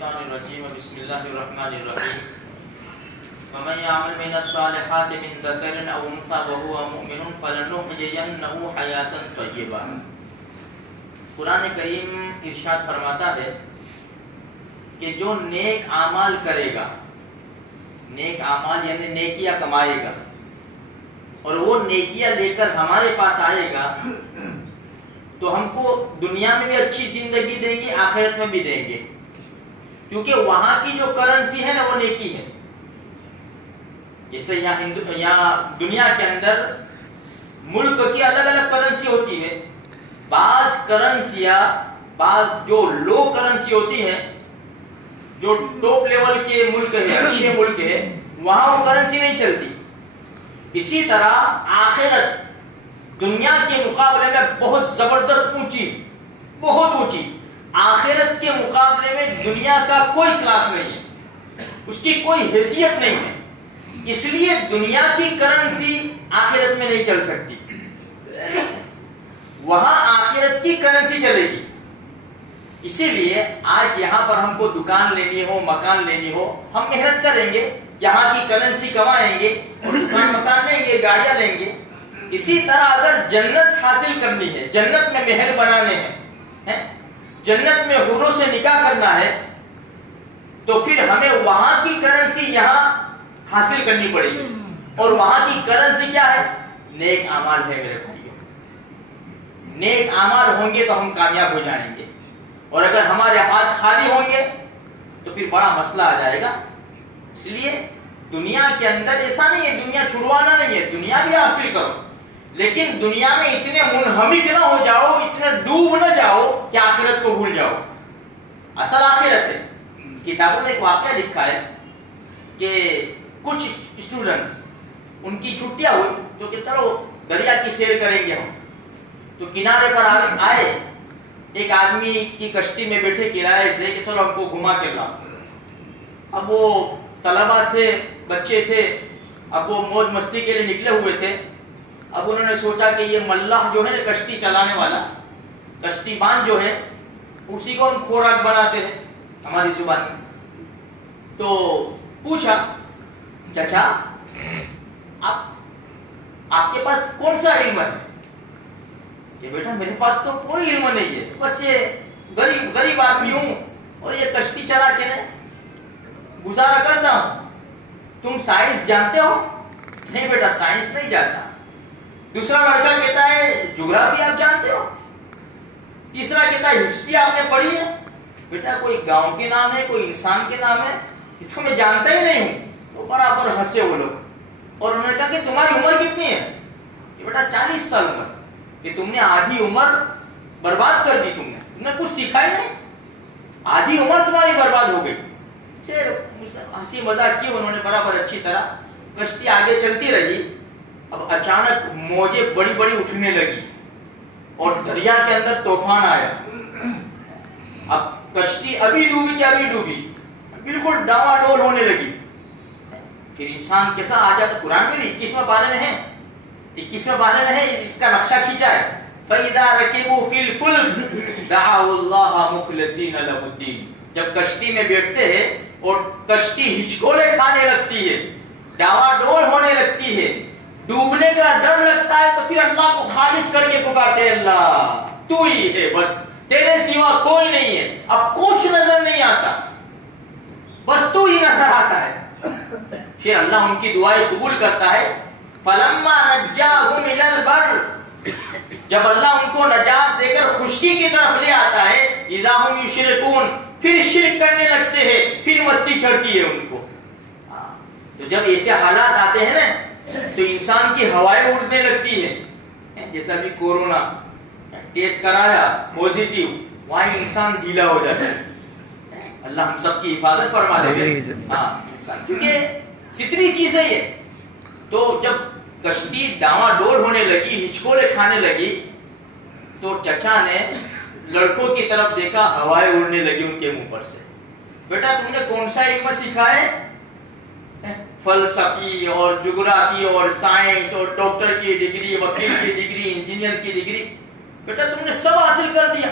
الشیطان الرجیم بسم اللہ الرحمن الرحیم ومن يعمل من الصالحات من ذکر او انثى وهو مؤمن فلنحيينه حیاتا طیبہ۔ قرآن کریم ارشاد فرماتا ہے کہ جو نیک اعمال کرے گا، نیک اعمال یعنی نیکیاں کمائے گا اور وہ نیکیاں لے کر ہمارے پاس آئے گا تو ہم کو دنیا میں بھی اچھی زندگی دیں گے، آخرت میں بھی دیں گے، کیونکہ وہاں کی جو کرنسی ہے نا وہ نیکی ہے۔ جیسے یہاں دنیا کے اندر ملک کی الگ الگ کرنسی ہوتی ہے، بعض کرنسیاں، بعض جو لو کرنسی ہوتی ہے، جو ٹاپ لیول کے ملک ہے، اچھے ملک ہے، وہاں وہ کرنسی نہیں چلتی۔ اسی طرح آخرت دنیا کے مقابلے میں بہت زبردست اونچی، بہت اونچی۔ آخرت کے مقابلے میں دنیا کا کوئی کلاس نہیں ہے، اس کی کوئی حیثیت نہیں ہے، اس لیے دنیا کی کرنسی آخرت میں نہیں چل سکتی، وہاں آخرت کی کرنسی چلے گی۔ اسی لیے آج یہاں پر ہم کو دکان لینی ہو، مکان لینی ہو، ہم محنت کریں گے، یہاں کی کرنسی کمائیں گے، دکان مکان لیں گے، گاڑیاں لیں گے۔ اسی طرح اگر جنت حاصل کرنی ہے، جنت میں محل بنانے ہیں، جنت میں حوروں سے نکاح کرنا ہے، تو پھر ہمیں وہاں کی کرنسی یہاں حاصل کرنی پڑے گی، اور وہاں کی کرنسی کیا ہے؟ نیک اعمال ہے میرے بھائیوں۔ نیک اعمال ہوں گے تو ہم کامیاب ہو جائیں گے، اور اگر ہمارے ہاتھ خالی ہوں گے تو پھر بڑا مسئلہ آ جائے گا۔ اس لیے دنیا کے اندر ایسا نہیں ہے، دنیا چھڑوانا نہیں ہے، دنیا بھی حاصل کرو، لیکن دنیا میں اتنے منہمک نہ ہو جاؤ، اتنے ڈوب نہ جاؤ کہ آخرت کو بھول جاؤ۔ اصل آخرت ہے۔ کتابوں میں ایک واقعہ لکھا ہے کہ کچھ اسٹوڈنٹس، ان کی چھٹیاں ہوئی تو کہ چلو دریا کی سیر کریں گے ہم، تو کنارے پر آئے، ایک آدمی کی کشتی میں بیٹھے کرائے سے کہ چلو ہم کو گھما کے لاؤ۔ اب وہ طلبہ تھے، بچے تھے، اب وہ موج مستی کے لیے نکلے ہوئے تھے۔ اب انہوں نے سوچا کہ یہ ملاح جو ہے نا، کشتی چلانے والا، کشتی بان جو ہے، اسی کو ہم خوراک بناتے ہیں ہماری زبان میں۔ تو پوچھا، چچا آپ کے پاس کون سا علم ہے؟ کہ بیٹا میرے پاس تو کوئی علم نہیں ہے، بس یہ غریب آدمی ہوں اور یہ کشتی چلا کے گزارا کرتا ہوں۔ تم سائنس جانتے ہو؟ نہیں بیٹا سائنس نہیں جانتا۔ دوسرا لڑکا کہتا ہے جغرافی آپ جانتے ہو؟ تیسرا کہتا ہے ہسٹری آپ نے پڑھی ہے؟ بیٹا کوئی گاؤں کے نام ہے، کوئی انسان کے نام ہے، یہ تو میں جانتا ہی نہیں ہوں۔ تو برابر ہنسے وہ لوگ، اور انہوں نے کہا کہ تمہاری عمر کتنی ہے؟ کہ بیٹا 40 سال عمر۔ کہ تم نے آدھی عمر برباد کر دی، تم نے کچھ سیکھا ہی نہیں، آدھی عمر تمہاری برباد ہو گئی۔ پھر ہنسی مذاق کی انہوں نے برابر اچھی طرح، کشتی آگے چلتی رہی۔ اب اچانک موجیں بڑی بڑی اٹھنے لگی اور دریا کے اندر طوفان آیا۔ اب کشتی ابھی ڈوبی کہ ابھی ڈوبی، بالکل ڈاواڈول ہونے لگی۔ پھر انسان کیسا آ جاتا، قرآن میں بھی 21ویں پارے میں ہے، 21ویں پارے میں ہے، اس کا نقشہ کھینچا ہے۔ فَإِذَا رَكِبُوا فِي الْفُلْكِ دَعَوُا اللَّهَ مُخْلِصِينَ لَهُ الدِّينَ۔ جب کشتی میں بیٹھتے ہیں اور کشتی ہچکولے کھانے لگتی ہے، ڈاواڈول ہونے لگتی ہے، ڈوبنے کا ڈر لگتا ہے، تو پھر اللہ کو خالص کر کے پکارتے ہیں، اللہ تو ہی ہے، بس تیرے سوا کوئی نہیں ہے، اب کچھ نظر نہیں آتا، بس تو ہی نظر آتا ہے۔ پھر اللہ ان کی دعائیں قبول کرتا ہے۔ فَلَمَّا نَجَّاهُمْ إِلَى الْبَرِّ، جب اللہ ان کو نجات دے کر خشکی کی طرف لے آتا ہے، اِذَا هُمْ يُشْرِكُونَ، پھر شرک کرنے لگتے ہیں، پھر مستی چڑھتی ہے ان کو۔ تو جب ایسے حالات آتے ہیں نا تو انسان کی ہوائیں اڑنے لگتی ہے۔ جیسا بھی کورونا ٹیسٹ کرایا پوزیٹیو، وہاں انسان ڈھیلا ہو جاتا ہے۔ اللہ ہم سب کی حفاظت فرما دے گے۔ کیونکہ فطری چیز ہے یہ۔ تو جب کشتی ڈاواں ڈول ہونے لگی، ہچکولے کھانے لگی، تو چچا نے لڑکوں کی طرف دیکھا، ہوائیں اڑنے لگی ان کے منہ پر سے۔ بیٹا تم نے کون سا علم سیکھا ہے؟ فلسفی اور جغرافی اور سائنس اور ڈاکٹر کی ڈگری، وکیل کی ڈگری، انجینئر کی ڈگری، بیٹا تم نے سب حاصل کر دیا،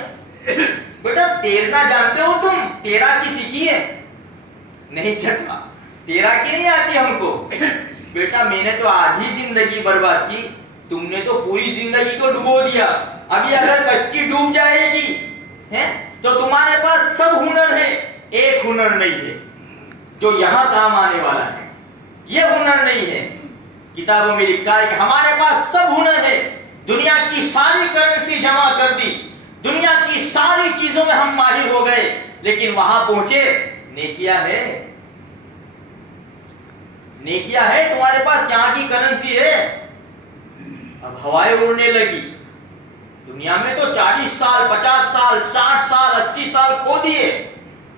بیٹا تیرنا جانتے ہو تم؟ تیراکی سیکھی ہے؟ نہیں چچا تیراکی نہیں آتی ہم کو. بیٹا میں نے تو آدھی زندگی برباد کی, تم نے تو پوری زندگی کو ڈبو دیا. ابھی اگر کشتی ڈوب جائے گی تو تمہارے پاس سب ہنر ہے, ایک ہنر نہیں ہے جو یہاں کام آنے والا ہے. یہ ہنر نہیں ہے. کتابوں میں لکھا ہے کہ ہمارے پاس سب ہنر ہے, دنیا کی ساری کرنسی جمع کر دی, دنیا کی ساری چیزوں میں ہم ماہر ہو گئے, لیکن وہاں پہنچے نیکیاں ہے. نیکیاں ہے تمہارے پاس, یہاں کی کرنسی ہے. اب ہوائیں اڑنے لگی. دنیا میں تو 40 سال 50 سال 60 سال 80 سال کھو دیے,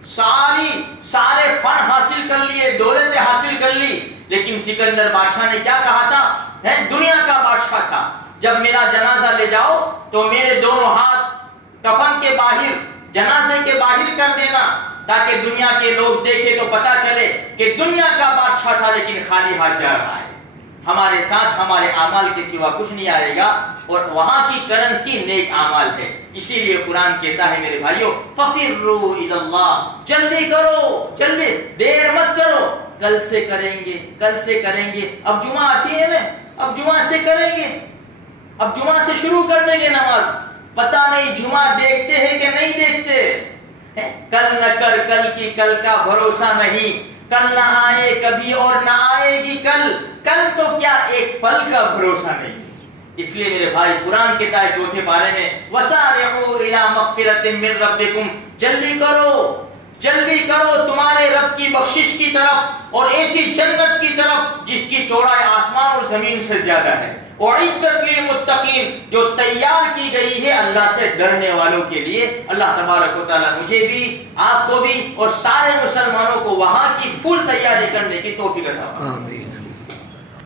سارے فن حاصل کر لیے, دولتیں حاصل کر لی, لیکن سکندر بادشاہ نے کیا کہا تھا؟ دنیا کا بادشاہ تھا, جب میرا جنازہ لے جاؤ تو میرے دونوں ہاتھ کفن کے باہر, جنازے کے باہر کر دینا, تاکہ دنیا کے لوگ دیکھے تو پتا چلے کہ دنیا کا بادشاہ تھا لیکن خالی ہاتھ جا رہا ہے. ہمارے ساتھ ہمارے اعمال کے سوا کچھ نہیں آئے گا, اور وہاں کی کرنسی نیک اعمال ہے. اسی لیے قرآن کہتا ہے میرے بھائیوں, فَفِرُّوا إِلَى اللَّهِ, جلدی کرو, جلدی, دیر مت کرو, کل سے کریں گے, کل سے کریں گے. اب جمعہ آتی ہے نا, اب جمعہ سے کریں گے, اب جمعہ سے شروع کر دیں گے نماز. پتہ نہیں جمعہ دیکھتے ہیں کہ نہیں دیکھتے. کل نہ کر, کل کی کل کا بھروسہ نہیں, کل نہ آئے کبھی اور نہ آئے گی کل, کل تو کیا ایک پل کا بھروسہ نہیں. اس لیے میرے بھائی قرآن کہتا ہے 4 پارے میں, وَسَارِعُوا إِلَىٰ مَغْفِرَةٍ مِّن رَّبِّكُمْ, جلدی کرو, جلدی کرو تمہارے رب کی بخشش کی طرف, اور ایسی جنت کی طرف جس کی چوڑائی آسمان اور زمین سے زیادہ ہے. اعدت للمتقین, جو تیار کی گئی ہے اللہ سے ڈرنے والوں کے لیے. اللہ تبارک و تعالیٰ مجھے بھی, آپ کو بھی, اور سارے مسلمانوں کو وہاں کی فل تیاری کرنے کی توفیق عطا فرمائے. آمین.